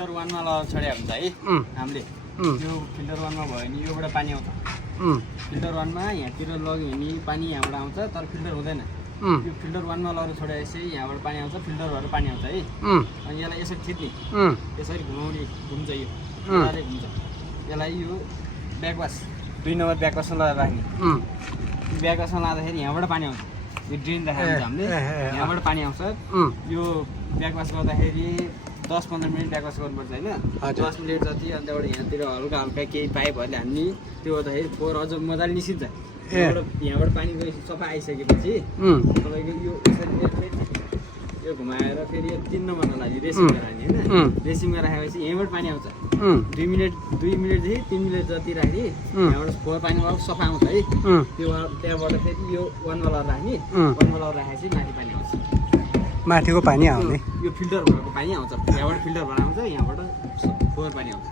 Filter 1 मा लगाएर छड्या हुन्छ है हामीले यो फिल्टर 1 मा भयो नि योबाट पानी आउँछ फिल्टर 1 मा यहाँतिर लग्यो नि पानी यहाँबाट आउँछ तर फिल्टर हुँदैन यो फिल्टर 1 मा लगाएर छोडेपछि यहाँबाट पानी आउँछ फिल्टर भएर पानी आउँछ है अनि यसलाई यसरी थिच्ने यसरी घुमाउने घुम्छ यो मजाले घुम्छ यसलाई यो ब्याकवास 2 नम्बर ब्याकवासमा लगाएर राख्ने ब्याकवासमा लाँदाखेरि यहाँबाट पानी आउँछ यो ड्रेन राखेको हुन्छ हामीले यहाँबाट पानी आउँछ यो ब्याकवास गर्दाखेरि 10-15 मिनट ब्याकवास गर्नुपर्छ होइन 10 मिनट जति अनि त्यहाँबाट यहाँतिर हल्का हल्का केही पाइपहरूले हान्ने त्यो गर्दाखेरि फोहोर अझ मजाले निस्किन्छ यहाँबाट पानी गए सफा आइसकेपछि तपाईँको यो यो घुमाएर फेरि यो 3 नम्बरमा लाग्ने रेसिङमा राख्ने होइन रेसिङमा राखेपछि यहीँबाट पानी आउँछ 2 मिनटदेखि 3 मिनट जति राख्ने यहाँबाट फोहोर पानी सफा आउँछ है त्यो त्यहाँबाट फेरि यो 1 मा लगाएर राख्ने 1 मा लगाएर राखेपछि माथि पानी आउँछ माथिको पानी आउने यो फिल्टर भएको पानी आउँछ यहाँबाट फिल्टर भएर आउँछ यहाँबाट फोहोर पानी आउँछ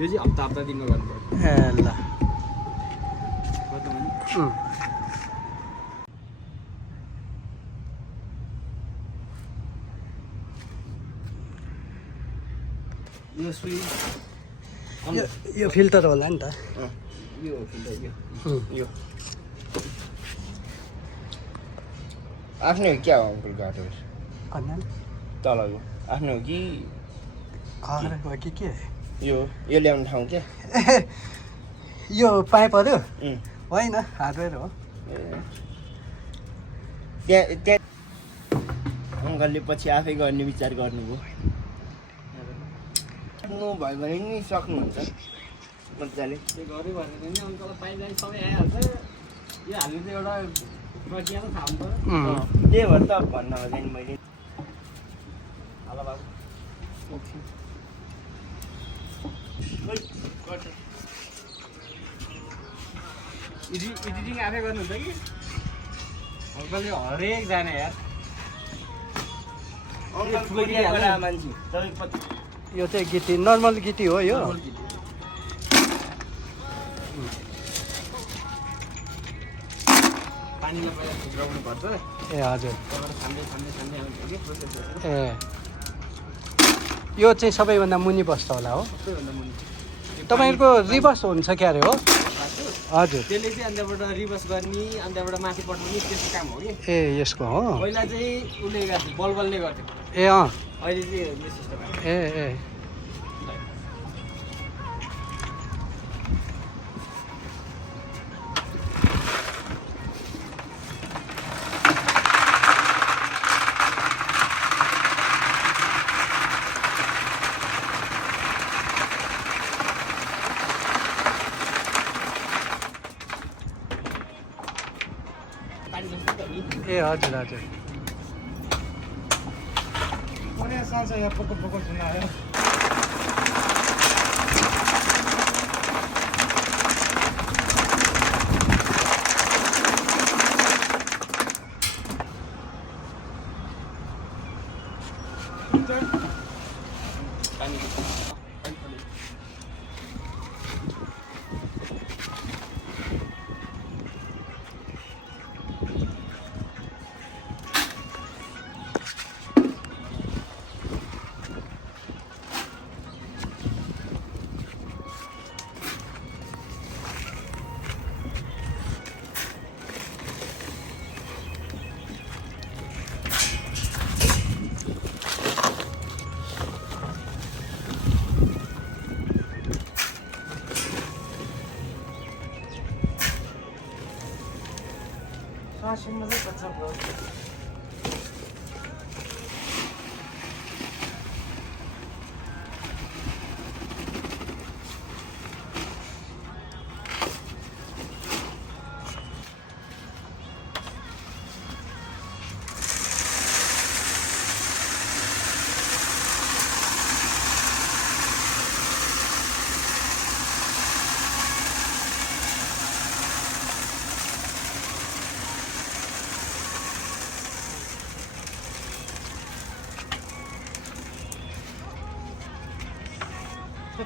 यो चाहिँ हप्ता दिनमा गर्नुपर्छ ल यो फिल्टर होला नि त यो फिल्टर यो आफ्नै हो क्या हो अङ्कल गाटो तलको आफ्नो हो कि के यो ल्याउने ठाउँ क्या यो पाइपहरू होइन हार्डवेयर हो त्यहाँ अङ्कलले पछि आफै गर्ने विचार गर्नुभयो भयो भने नि सक्नुहुन्छ मजाले त्यो गऱ्यो भने नि अङ्कललाई पाइँदैन सबै आइहाल्छ यो हाल्नु चाहिँ एउटा प्रक्रिया त थाहा हुन्छ त्यही भएर त भन्न खोजेँ नि मैले हेलो बाबु एडिटिङ आफै गर्नुहुन्छ कि अङ्कलले हरेकजना यार मान्छे यो चाहिँ गिटी नर्मल गिटी हो यो पानीलाई पहिला खुद्राउनु पर्छ ए हजुर छान्दै आउँछ कि प्रोसेस ए यो चाहिँ सबैभन्दा मुनि बस्छ होला हो सबैभन्दा मुनि तपाईँहरूको रिभर्स हुन्छ क्या अरे हो हजुर त्यसले चाहिँ अन्त्यबाट रिभर्स गर्ने अन्त्यबाट माथि पठाउने त्यस्तो काम हो कि ए यसको हो पहिला चाहिँ उसले गर्थ्यो बलबलले गर्थ्यो ए अँ अहिले चाहिँ यो सिस्टम ए ए ए हजुर हजुर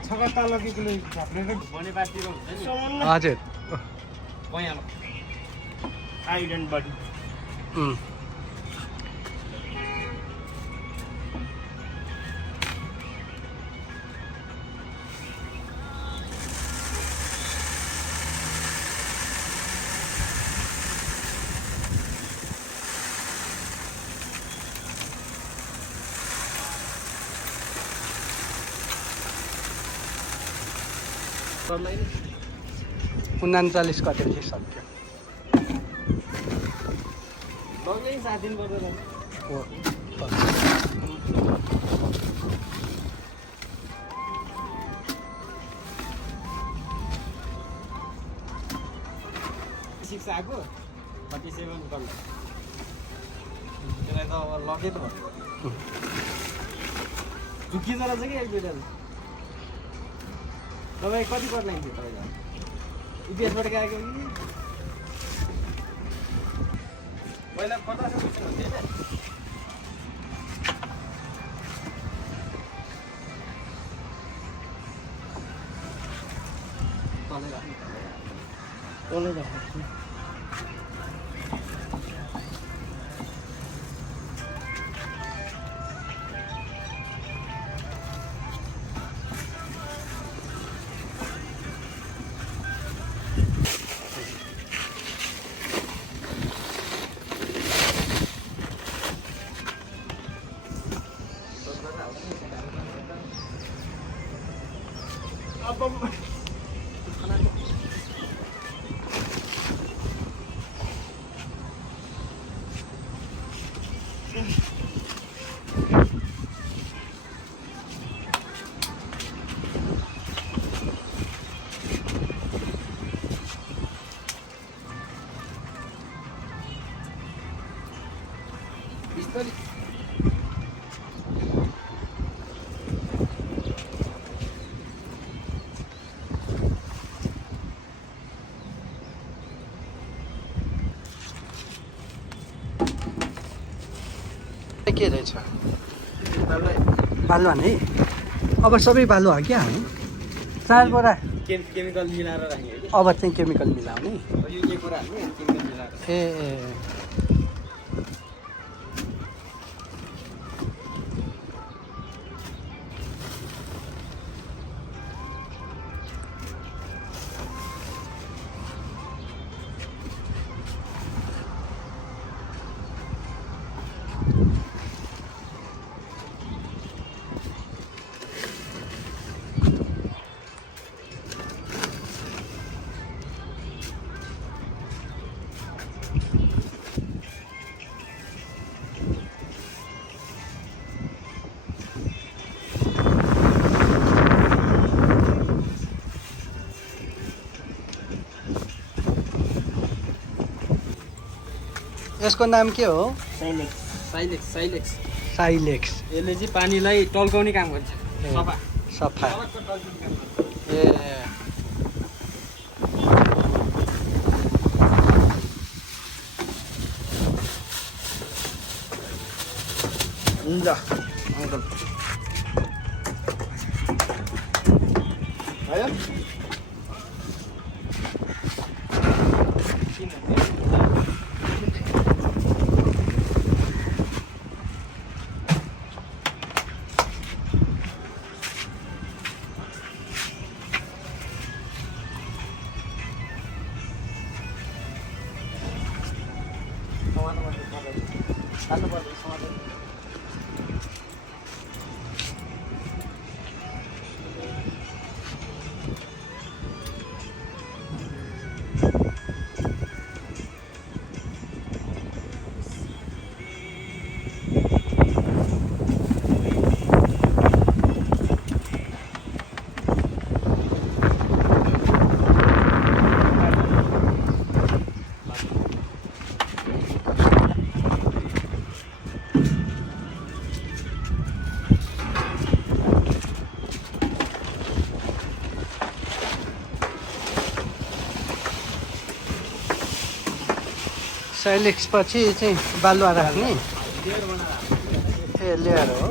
छका तालकीले झप्लेर बनेपातिर हुन्छ नि हजुर पयालो आइरन बडी 39 गतेदेखि सक्यो लग्नै 7 दिन पर्दैन हो शिक्षा आएको 37 कल त्यसलाई त अब लगे त भयो झुकिँदो रहेछ कि एक दुईवटा तपाईँ कति पर्ने थियो तपाईँलाई इतिहासबाट गएको कि पहिला 50 रुपियाँ हुन्थ्यो होइन तलै राख्नु तलै राख्नु के रहेछ बालुवा है अब सबै बालुवा क्या हो 4 बोरा केमिकल मिलाएर राख्ने हो कि अब चाहिँ केमिकल मिलाउने यो कुरा हाल्ने केमिकल मिलाएर ए यसको नाम के हो साइलेक्स साइलेक्स यसले चाहिँ पानीलाई टल्काउने काम गर्छ सफा सफा टल्काउने काम गर्छ ए हुन्छ अङ्कल भयो साइलेक्स पछि चाहिँ बालुवा राख्ने ए लेयर हो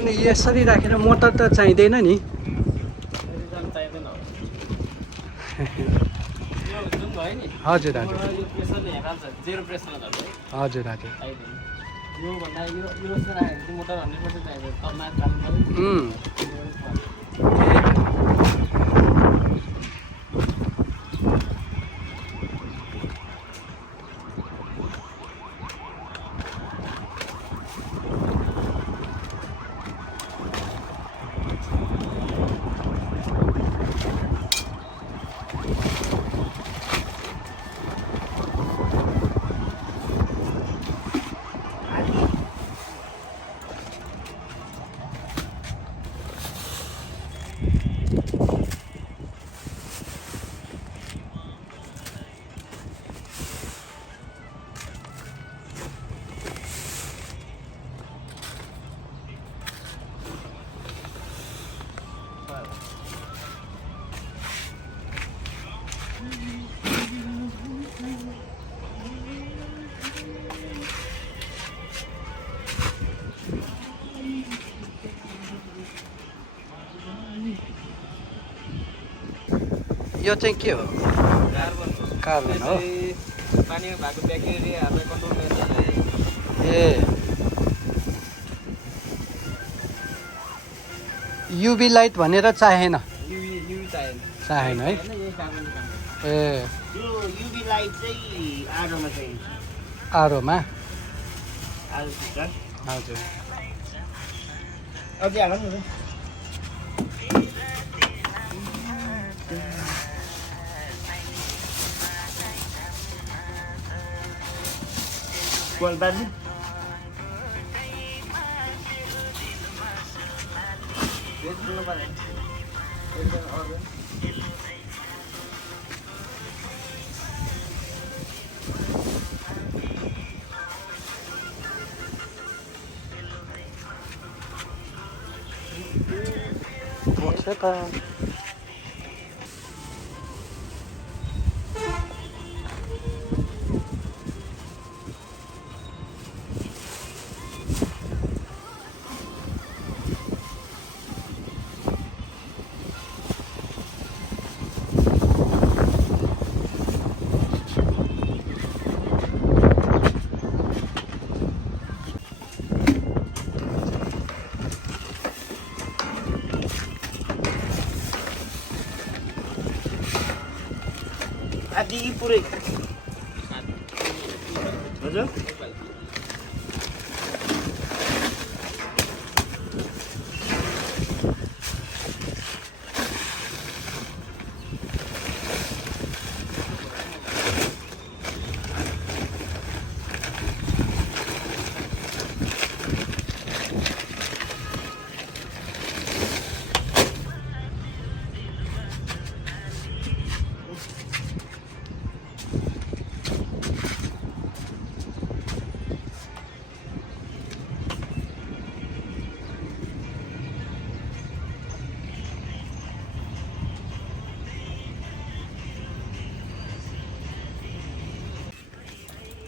हेर्नु नि यसरी राखेर मोटर त चाहिँदैन नि। चाहिँदैन यो जुन भयो नि हजुर हजुर यो प्रेसरले हेराल्छ जेरो प्रेसरमा जान्छ है हजुर हजुर चाहिँदैन यो भन्दा यो जस्तो राख्यो भने चाहिँ मोटर 100% चाहिँदैन तलमा चाल्नु यो चाहिँ के हो? कार्बन हो। पानीमा भएको ब्याक्टेरियाहरूलाई कन्ट्रोल गर्ने ए युभी लाइट भनेर चाहेन युभी चाहेन है। यही कार्बन काम ए यो युभी लाइट चाहिँ आरोमा चाहिन्छ। आरोमा आरो फिल्टर हजुर अझै हाल्नु न। कोल बाल्नु बेच्नु पर्यो बस्छ त आदि पुरै हजुर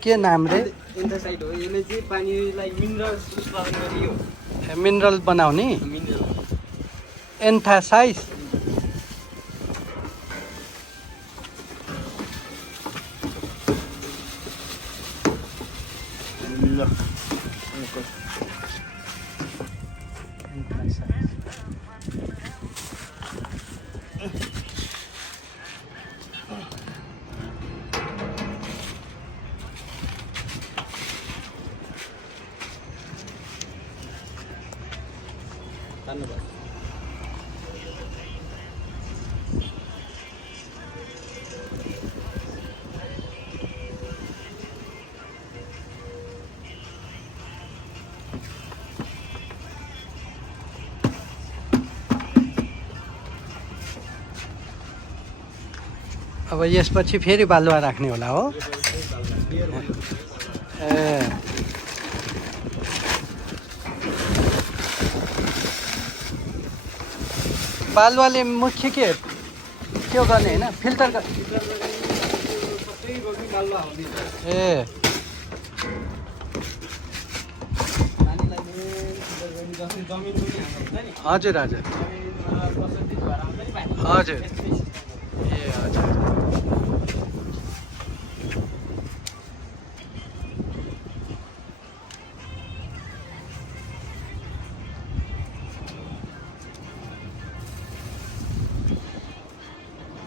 के नाम रे? एन्थ्रासाइट हो यसले चाहिँ पानीलाई मिनरल्स उत्पादन गर्ने हो मिनरल बनाउने मिनरल एन्थ्रासाइट ल धन्यवाद अब यसपछि फेरि बालुवा राख्ने होला हो। ए बालुवाले मुख्य के गर्ने होइन फिल्टर ए पानीलाई फिल्टर गर्ने जस्तै त्यो जमिन पनि हाम्रो हुन्छ नि हजुर हजुर जमिनमा प्रशस्ति भएर आउँछ नि पानी हजुर त्यस्तै सिस्टम हो। ए हजुर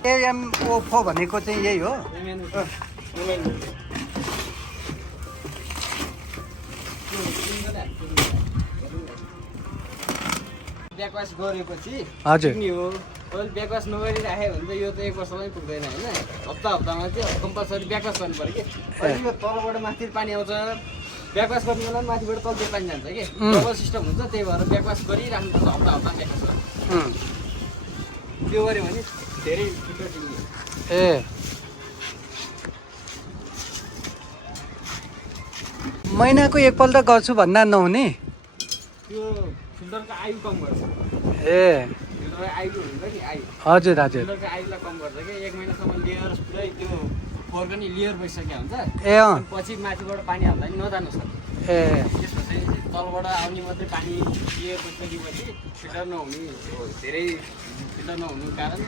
एएमओ भनेको चाहिँ यही हो ब्याकवास गरेपछि हजुर नि हो अहिले ब्याकवास नगरिराख्यो भने त यो त 1 वर्षमै पुग्दैन होइन हप्तामा चाहिँ कम्पलसरी ब्याकवास गर्नु पर्यो कि अहिले यो तलबाट माथि पानी आउँछ ब्याकवास गर्ने बेला माथिबाट तलतिर पानी जान्छ कि डबल सिस्टम हुन्छ त्यही भएर ब्याकवास गरिराख्नुपर्छ हप्ता ब्याकवास गर्नु त्यो गऱ्यो भने धेरै फिल्टर टिक्ने ए महिनाको एकपल्ट गर्छु भन्दा नहुने त्यो फिल्टरको आयु कम गर्छ ए फिल्टरको आयु हुन्छ नि आयु हजुर हजुर फिल्टरको आयुलाई कम गर्छ कि 1 महिनासम्म लेयर पुरै त्यो फोहोर पनि लेयर भइसक्यो हुन्छ ए अँ पछि माथिबाट पानी हाल्दा नि नजानु सक्छ ए त्यसपछि तलबाट आउने मात्रै पानी लेयर बसेपछि फिल्टर नहुने हो धेरै फिल्टर नहुनुको कारण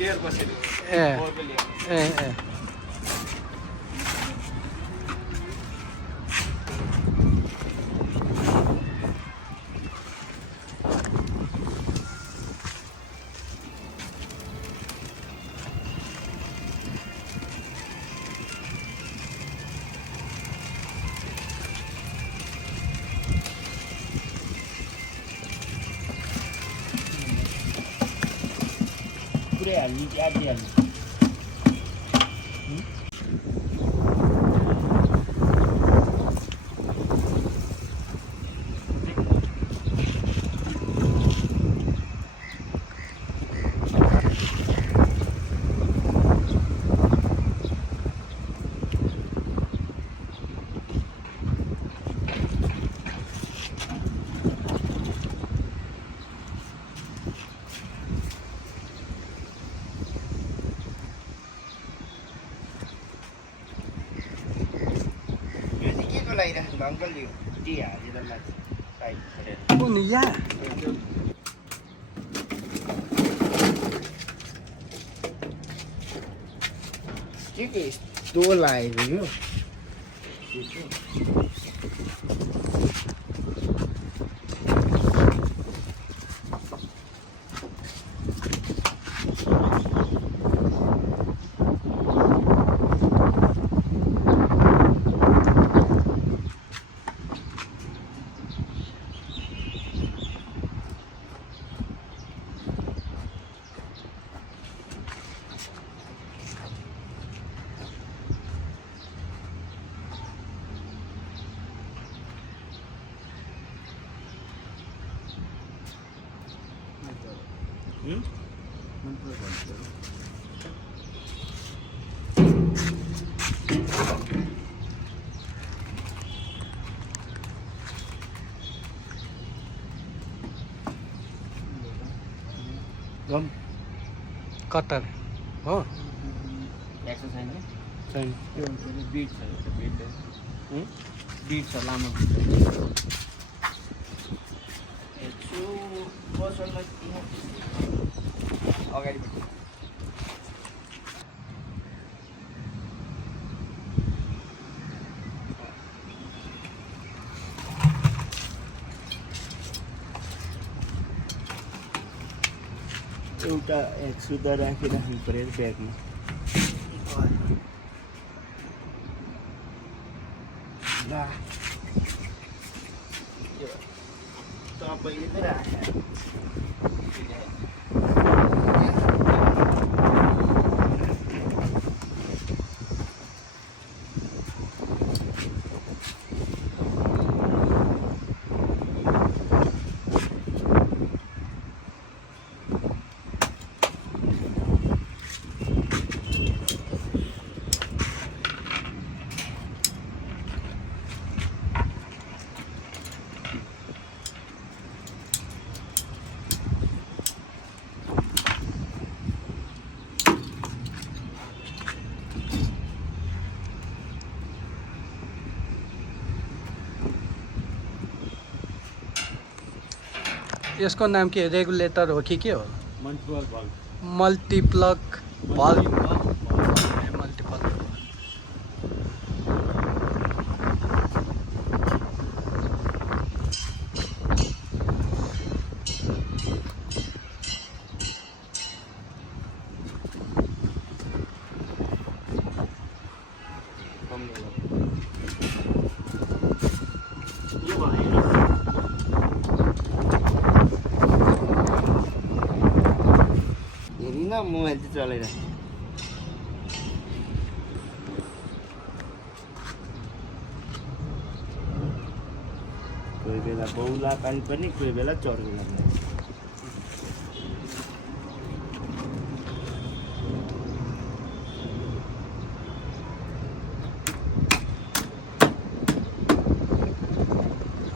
लेयर बसेको ए फोहोरको लेयर ए ए पुरै हाल्ने कि आधी हाल्ने लगाइराख्नु अङ्कल यो टी हालेर लाग्छ साइड गरेर कुन यहाँ के यस्तो लागेको यो गम कतार हो एक्सर्साइज चाहिँ त्यो बिट छ बिट छ लामो यसो बसलमा अगाडि एउटा सुधा राखिराख्नु पऱ्यो ब्यागमा ल तपाईँले त राखेर यसको नाम के रेगुलेटर हो कि के हो? Multiple bulb multiplug bulb. Multiple यो भएन हेरिन मोबाइल चाहिँ चलाइरहेको कोही बेला बौला पानी पनि कोही बेला चढ्दैन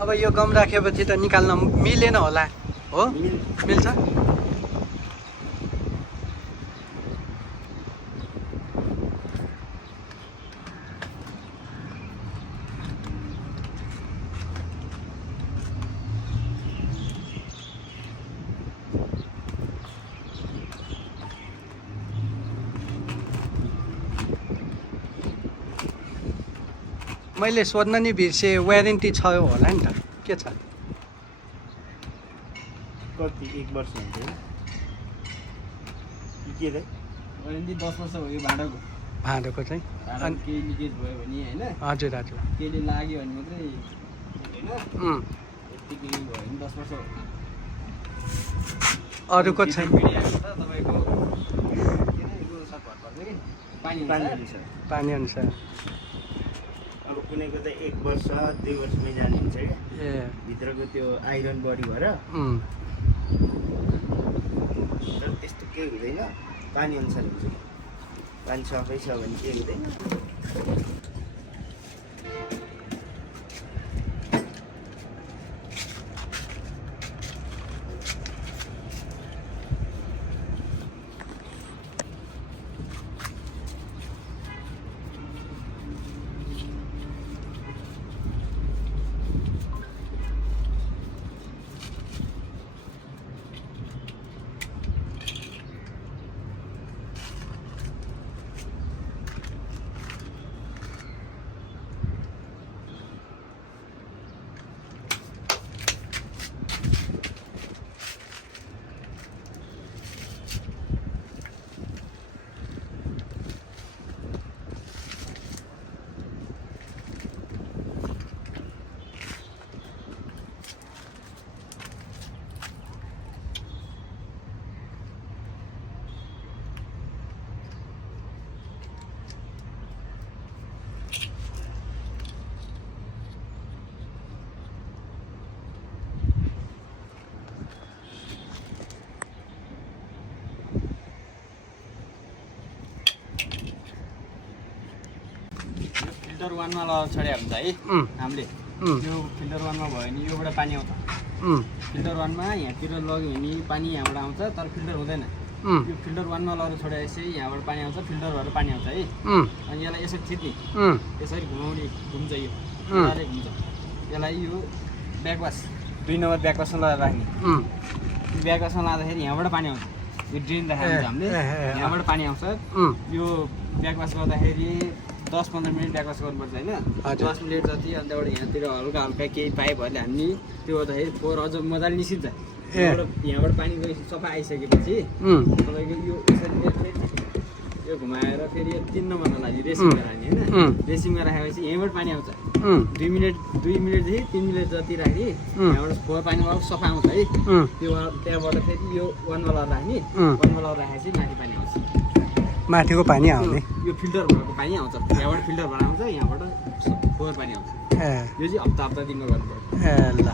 अब यो गम राखेपछि त निकाल्न मिलेन होला हो? मिल्छ? मैले सोध्न नि बिर्सेँ, वारेन्टी छ होला नि त, के छ? कति 1 वर्ष हुन्छ के रे वारेन्टी 10 वर्ष हो यो भाँडाको। भाँडोको चाहिँ भाँडाको केही लिकेज भयो भने होइन, हजुर हजुर। केहीले लाग्यो भने मात्रै होइन, यतिकै भयो भने 10 वर्ष हो। अरूको चाहिँ मिडियाको त तपाईँको के अरे यो सब भर्पर्छ कि पानी अनुसार पानी अनुसार। अब कुनैको त 1 वर्ष 2 वर्षमै जाने हुन्छ क्या ए भित्रको त्यो आइरन बढी भएर तर त्यस्तो केही हुँदैन पानी अनुसार हुन्छ पानी सफै छ भने केही हुँदैन फिल्टर 1 मा लगाएर छड्या हुन्छ है हामीले। यो फिल्टर 1 मा भयो भने योबाट पानी आउँछ। फिल्टर 1 मा यहाँतिर लग्यो भने पानी यहाँबाट आउँछ तर फिल्टर हुँदैन। यो फिल्टर 1 मा लगेर छोडेपछि यहाँबाट पानी आउँछ, फिल्टर भएर पानी आउँछ है। अनि यसलाई यसरी थिच्ने, यसरी घुमाउने, घुम्छ यो मजाले घुम्छ। यसलाई यो ब्याकवास 2 नम्बर ब्याकवासमा लगाएर राख्ने। ब्याकवासमा लाँदाखेरि यहाँबाट पानी आउँछ। यो ड्रेन राखेको हुन्छ हामीले, यहाँबाट पानी आउँछ। यो ब्याकवास गर्दाखेरि 10-15 मिनट ब्याकवास गर्नुपर्छ होइन, 10 मिनट जति। अन्त एउटा यहाँतिर हल्का हल्का केही पाइपहरूले हाल्ने, त्यो गर्दाखेरि फोहोर अझ मजाले निस्किन्छ। यहाँबाट पानी गएपछि सफा आइसकेपछि तपाईँको यो यसरी यो घुमाएर फेरि यो 3 नम्बरमा लाग्ने रेसिङमा राख्ने होइन। रेसिङमा राखेपछि यहीँबाट पानी आउँछ। 2 मिनटदेखि 3 मिनट जति राख्ने, यहाँबाट फोहोर पानी अलिक सफा आउँछ है। त्यो त्यहाँबाट फेरि यो 1 मा राख्ने, 1 मा राखेपछि माथि पानी आउँछ। माथिको पानी आउने, यो फिल्टर भएको पानी आउँछ। यहाँबाट फिल्टर भएर आउँछ, यहाँबाट फोहोर पानी आउँछ। यो चाहिँ हप्ता दिनमा गर्नुपर्छ। ए ल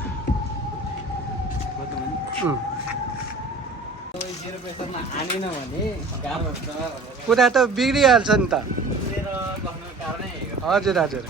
जेरो प्रेसरमा हानेन भने गाह्रो हुन्छ। कुरा त बिग्रिहाल्छ नि त। बस्नुको कारणै हजुर हजुर।